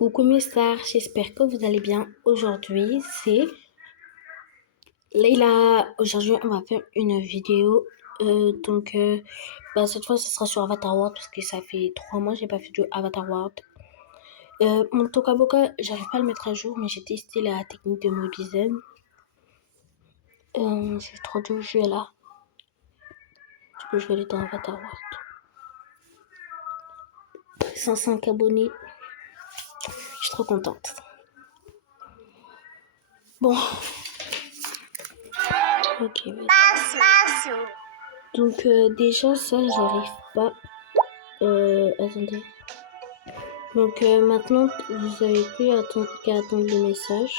Coucou mes stars, j'espère que vous allez bien. Aujourd'hui, c'est Leila. Aujourd'hui, on va faire une vidéo. Cette fois, ce sera sur Avatar World parce que ça fait 3 mois que j'ai pas fait de Avatar World. Mon Tokaboka, j'arrive pas à le mettre à jour, mais j'ai testé la technique de Mobizen. J'ai trop de jeux là. Du coup, je vais aller dans Avatar World. 105 abonnés. Je suis trop contente. Bon. Ok, donc déjà ça j'arrive pas. Attendez. Donc maintenant vous avez plus qu'à attendre le message.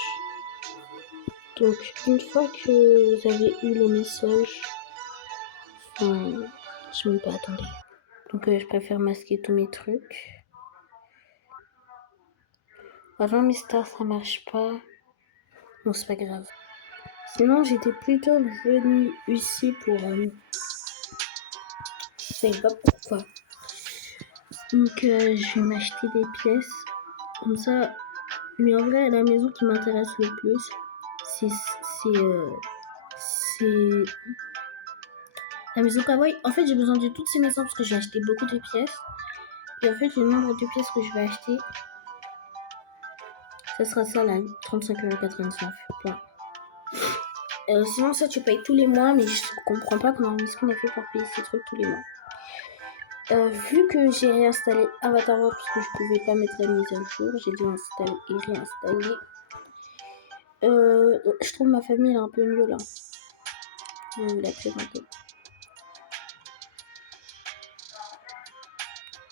Donc une fois que vous avez eu le message, je ne peux pas attendre. Donc je préfère masquer tous mes trucs. Avant mes stars ça marche pas. Bon c'est pas grave. Sinon j'étais plutôt venue ici pour je sais pas pourquoi. Donc je vais m'acheter des pièces. Comme ça. Mais en vrai, la maison qui m'intéresse le plus, c'est la maison kawaii. En fait, j'ai besoin de toutes ces maisons parce que j'ai acheté beaucoup de pièces. Et en fait, le nombre de pièces que je vais acheter, ça sera ça là, 35,99 €. Sinon, ça, tu payes tous les mois, mais je comprends pas comment Miskin a fait pour payer ces trucs tous les mois. Vu que j'ai réinstallé Avatar World parce que je pouvais pas mettre la mise à jour, j'ai dû installer et réinstaller. Je trouve ma famille là un peu mieux là. Je vais vous la présenter.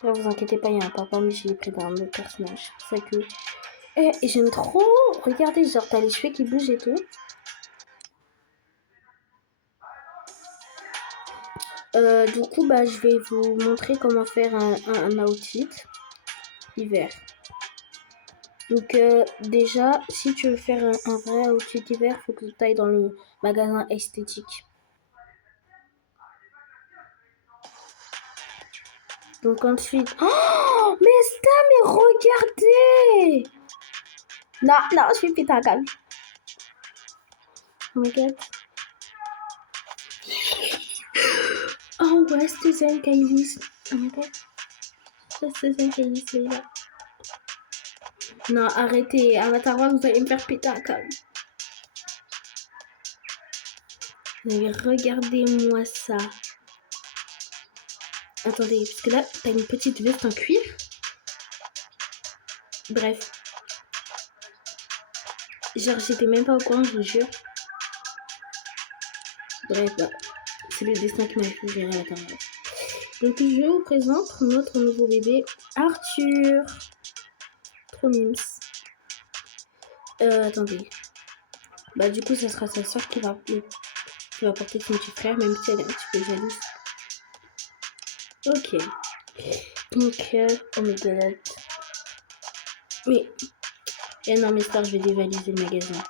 Ne vous inquiétez pas, il y a un papa, mais je l'ai pris d'un autre personnage. C'est ça que. J'aime trop. Regardez, genre, t'as les cheveux qui bougent et tout. Du coup, je vais vous montrer comment faire un outfit hiver. Donc, déjà, si tu veux faire un vrai outfit hiver, il faut que tu ailles dans le magasin esthétique. Donc, ensuite. Oh, mais Stam, mais regardez! Non, je suis péter un câble. Oh my god. Oh, where's the Zen Kailis? Oh my god. Where's the Zen Kailis, là? Non, arrêtez. Avatar World, vous allez me faire péter un câble. Mais regardez-moi ça. Attendez, parce que là, t'as une petite veste en cuir. Bref. Genre, j'étais même pas au courant, je vous jure. Bref, c'est le destin qui m'a fait gérer Avatar World. Donc, je vous présente notre nouveau bébé, Arthur. Trop mimes. Attendez. Du coup, ça sera sa soeur qui va porter son petit frère, même si elle est un petit peu jalouse. Ok. Donc, oh my god. Mais, non, mes stars, je vais dévaliser le magasin.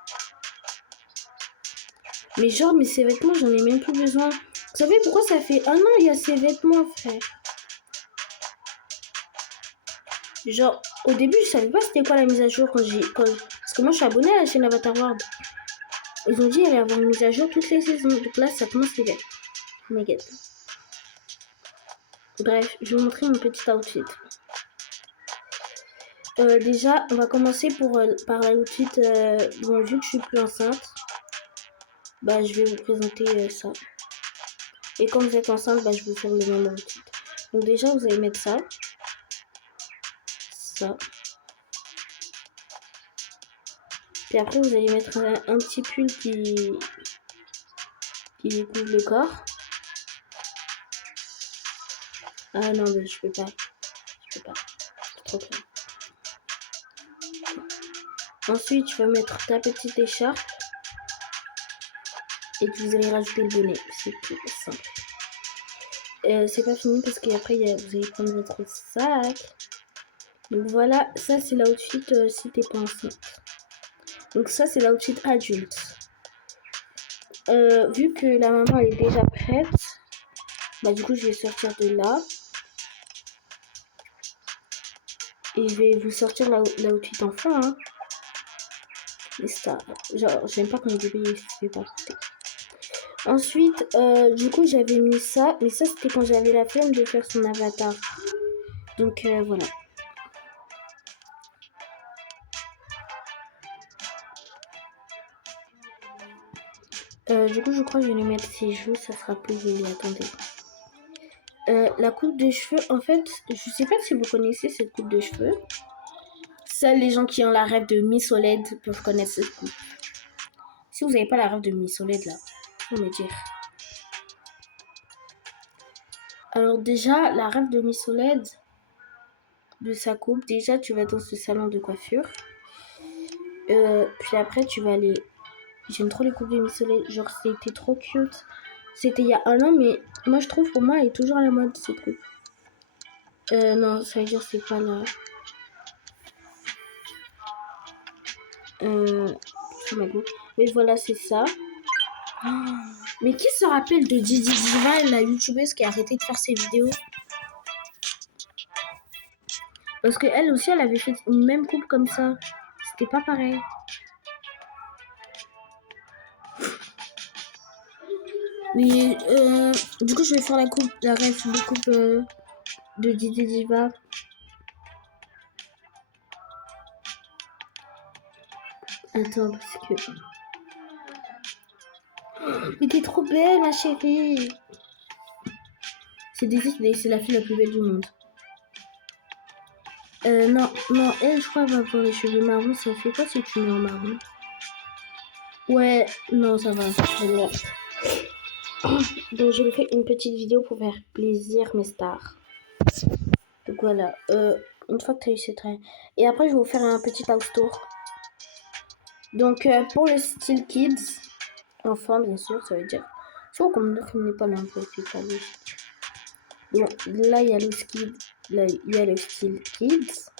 Mais genre, mais ces vêtements, j'en ai même plus besoin. Vous savez pourquoi ça fait un an il y a ces vêtements, frère? Genre, au début, je savais pas c'était quoi la mise à jour parce que moi, je suis abonnée à la chaîne Avatar World. Ils ont dit qu'il allait y avoir une mise à jour toutes les saisons. Donc là, ça commence l'hiver. Oh my god. Bref, je vais vous montrer mon petit outfit. Déjà, on va commencer par l'outfit. Bon, vu que je suis plus enceinte, je vais vous présenter ça. Et quand vous êtes enceinte, je vais vous faire le même outfit. Donc déjà, vous allez mettre ça. Ça. Puis après, vous allez mettre un petit pull qui couvre le corps. Ah non, je peux pas. C'est trop clair. Ensuite, tu vas mettre ta petite écharpe. Et vous allez rajouter le bonnet. C'est tout simple. C'est pas fini parce qu'après, vous allez prendre votre sac. Donc voilà, ça c'est l'outfit si t'es pas enceinte. Donc ça c'est l'outfit adulte. Vu que la maman est déjà prête, du coup je vais sortir de là. Et je vais vous sortir l'outfit enfin, hein. Les stars. Genre, j'aime pas quand les bébés se fait pas porter. Ensuite, du coup, j'avais mis ça. Mais ça, c'était quand j'avais la flemme de faire son avatar. Donc, voilà. Du coup, je crois que je vais lui mettre ses joues. Ça sera plus joli. Attendez. La coupe de cheveux, en fait, je sais pas si vous connaissez cette coupe de cheveux. Seuls les gens qui ont la rêve de Miss OLED peuvent connaître cette coupe. Si vous n'avez pas la rêve de Miss OLED, là, faut me dire. Alors déjà, la rêve de Miss OLED, de sa coupe, déjà, tu vas dans ce salon de coiffure. Puis après, tu vas aller... J'aime trop les coupes de Miss OLED. Genre, c'était trop cute. C'était il y a un an, mais moi, je trouve, pour moi, elle est toujours à la mode, cette coupe. Non, ça veut dire c'est pas là. C'est ma goût. Mais voilà, c'est ça. Mais qui se rappelle de Didi Diva, la youtubeuse qui a arrêté de faire ses vidéos? Parce qu'elle aussi, elle avait fait une même coupe comme ça. C'était pas pareil. Mais du coup, je vais faire la ref de coupe de Didi Diva. Attends, parce que... Mais t'es trop belle, ma chérie. C'est la fille la plus belle du monde. Non, elle, je crois, va avoir les cheveux marrons. Ça fait quoi si tu mets en marron? Ouais, non, ça va. Donc, je vous fais une petite vidéo pour faire plaisir, mes stars. Donc, voilà. Une fois que tu as eu cette règle. Et après, je vais vous faire un petit house tour. Donc, pour le style kids, enfant, bien sûr, ça veut dire. Je crois qu'on n'est pas là un peu, c'est pas logique. Bon, là, il y a le style, là, il y a le style kids.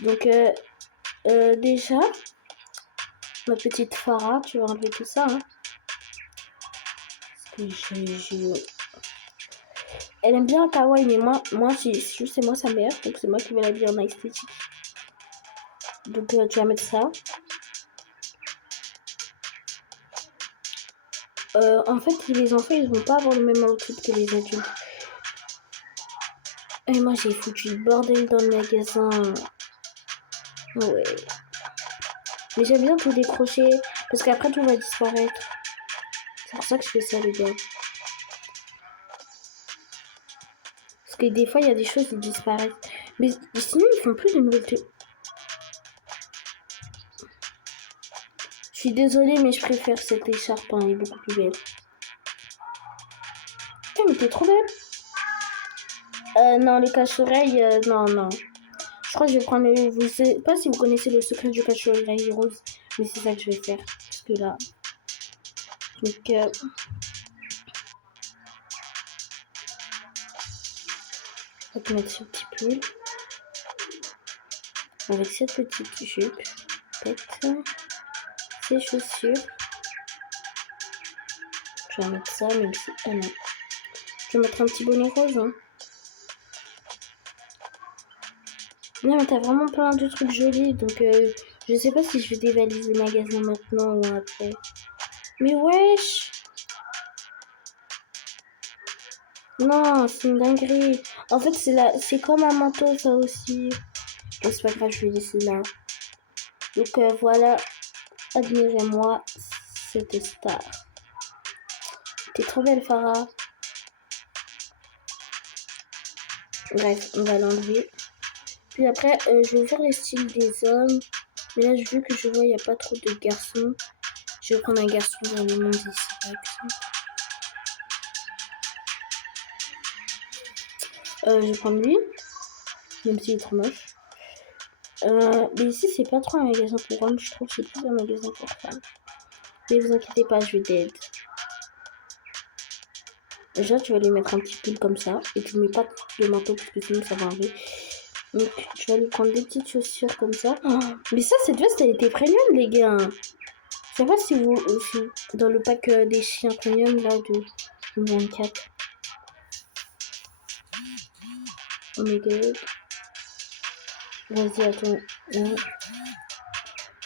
Donc, déjà, ma petite Farah, tu vas enlever tout ça, hein. Parce que elle aime bien kawaii, mais moi c'est moi sa mère, donc c'est moi qui vais l'habiller en esthétique. Donc, tu vas mettre ça. En fait, les enfants, ils vont pas avoir le même outfit que les adultes. Et moi, j'ai foutu le bordel dans le magasin. Ouais. Mais j'aime bien tout décrocher, parce qu'après, tout va disparaître. C'est pour ça que je fais ça, les gars. Parce que des fois, il y a des choses qui disparaissent. Mais sinon, ils font plus de nouvelles théories. Je suis désolée, mais je préfère cette écharpe, hein, elle est beaucoup plus belle. Mais t'es trop belle. Non, les cache-oreilles, non. Je crois que je vais prendre le... Je sais pas si vous connaissez le secret du cache-oreille rose, mais c'est ça que je vais faire. Parce que là... Donc, on va te mettre ce petit pull. Avec cette petite jupe. Peut-être. Ces chaussures. Je vais mettre ça, même si... Ah non. Je vais mettre un petit bonnet rose, hein. Non, mais t'as vraiment plein de trucs jolis, donc je sais pas si je vais dévaliser le magasin maintenant ou après. Mais wesh! Non, c'est une dinguerie. En fait, c'est comme un manteau, ça aussi. Bon, c'est pas grave, je vais laisser là. Donc voilà, admirez-moi cette star. T'es trop belle, Farah. Bref, on va l'enlever. Puis après, je vais faire le style des hommes. Mais là, vu que je vois, il n'y a pas trop de garçons. Je vais prendre un garçon dans le monde ici, par exemple. Je vais prendre lui. Même s'il est trop moche. Mais ici, c'est pas trop un magasin pour hommes. Je trouve que c'est plus un magasin pour femmes. Mais vous inquiétez pas, je vais t'aider. Déjà, tu vas lui mettre un petit pull comme ça. Et tu mets pas de manteau parce que sinon ça va enlever. Donc, tu vas lui prendre des petites chaussures comme ça. Oh, mais ça, cette veste, elle était premium, les gars. Je sais pas si vous... dans le pack des chiens premium, là, de 24. Oh my god. Vas-y, attends.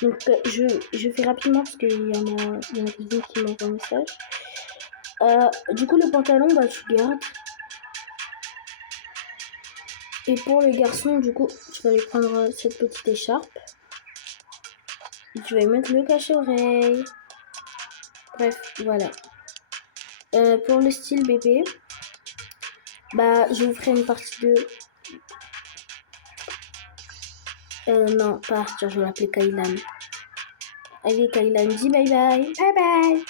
Donc, je fais rapidement parce qu'il y a ma cousine qui m'envoie un message. Du coup, le pantalon, bah, tu gardes. Et pour le garçon, du coup, tu vas lui prendre cette petite écharpe. Et tu vas lui mettre le cache-oreille. Bref, voilà. Pour le style bébé, bah, je vous ferai une partie 2. Non, pas Arthur, je vais l'appeler Kailan. Allez, Kailan, dis bye bye. Bye bye.